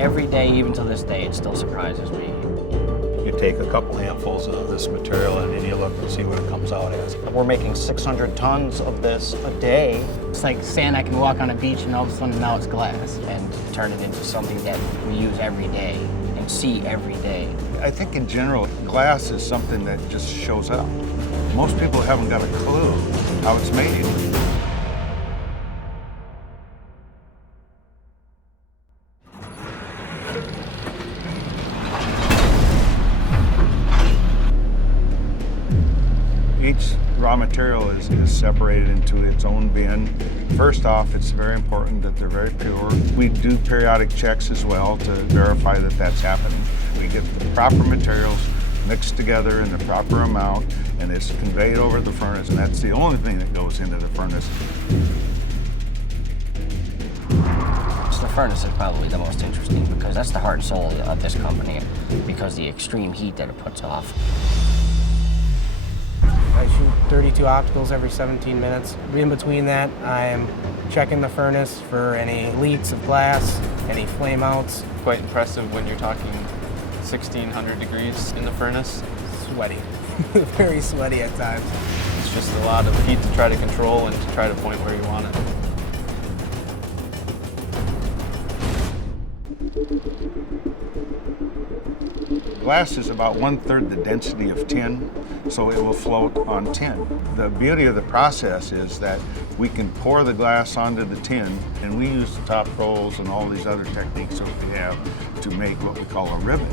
every day, even to this day, it still surprises me. You take a couple handfuls of this material and then you look and see what it comes out as. We're making 600 tons of this a day. It's like sand I can walk on a beach and all of a sudden now it's glass, and turn it into something that we use every day and see every day. I think in general, glass is something that just shows up. Most people haven't got a clue how it's made. Each raw material is separated into its own bin. First off, it's very important that they're very pure. We do periodic checks as well to verify that that's happening. We get the proper materials mixed together in the proper amount, and it's conveyed over the furnace, and that's the only thing that goes into the furnace. So the furnace is probably the most interesting because that's the heart and soul of this company, because the extreme heat that it puts off. I shoot 32 opticals every 17 minutes. In between that, I'm checking the furnace for any leaks of glass, any flame outs. Quite impressive when you're talking 1,600 degrees in the furnace. Sweaty, very sweaty at times. It's just a lot of heat to try to control and to try to point where you want it. Glass is about 1/3 the density of tin, so it will float on tin. The beauty of the process is that we can pour the glass onto the tin, and we use the top rolls and all these other techniques that we have to make what we call a ribbon.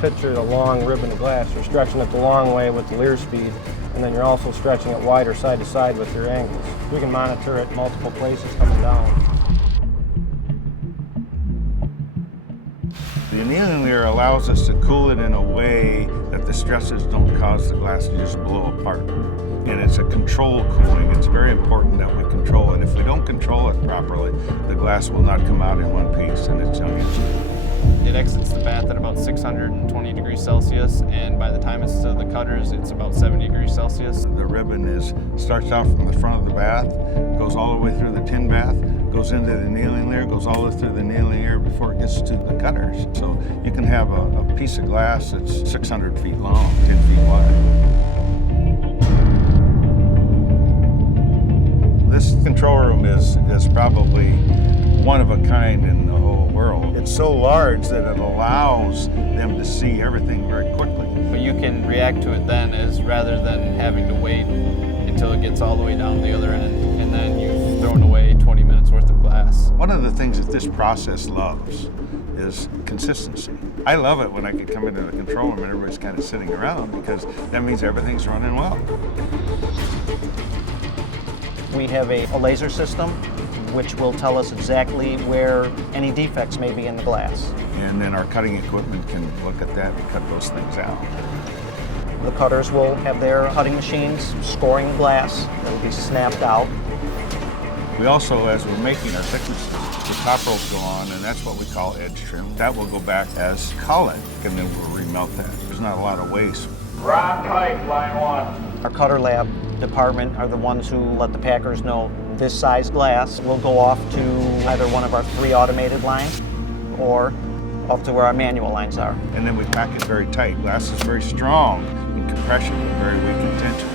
Picture a long ribbon of glass. You're stretching it the long way with the Lear speed, and then you're also stretching it wider side to side with your angles. We can monitor it multiple places coming down. The annealing layer allows us to cool it in a way that the stresses don't cause the glass to just blow apart. And it's a controlled cooling. It's very important that we control it. If we don't control it properly, the glass will not come out in one piece, and it's uninsulated. It exits the bath at about 620 degrees Celsius, and by the time it's to the cutters, it's about 70 degrees Celsius. The ribbon starts out from the front of the bath, goes all the way through the tin bath, goes into the annealing layer, goes all the way through the annealing layer before it gets to the cutters. So you can have a piece of glass that's 600 feet long, 10 feet wide. This control room is probably one of a kind in the whole world. It's so large that it allows them to see everything very quickly. But you can react to it then, as rather than having to wait until it gets all the way down the other end, and then you've thrown away 20 minutes worth of glass. One of the things that this process loves is consistency. I love it when I can come into the control room and everybody's kind of sitting around, because that means everything's running well. We have a laser system which will tell us exactly where any defects may be in the glass. And then our cutting equipment can look at that and cut those things out. The cutters will have their cutting machines scoring glass that will be snapped out. We also, as we're making our thicknesses, the top rolls go on, and that's what we call edge trim. That will go back as cullet, and then we'll remelt that. There's not a lot of waste. Rod pipe, line 1. Our cutter lab department are the ones who let the packers know this size glass will go off to either one of our 3 automated lines or off to where our manual lines are. And then we pack it very tight. Glass is very strong in compression and very weak in tension.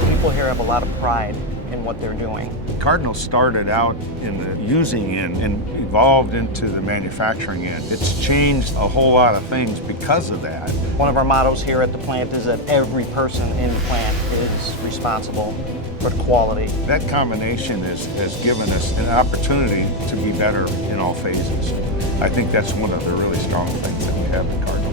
The people here have a lot of pride in what they're doing. Cardinal started out in the using end and evolved into the manufacturing end. It's changed a whole lot of things because of that. One of our mottos here at the plant is that every person in the plant is responsible for the quality. That combination has given us an opportunity to be better in all phases. I think that's one of the really strong things that we have at Cardinal.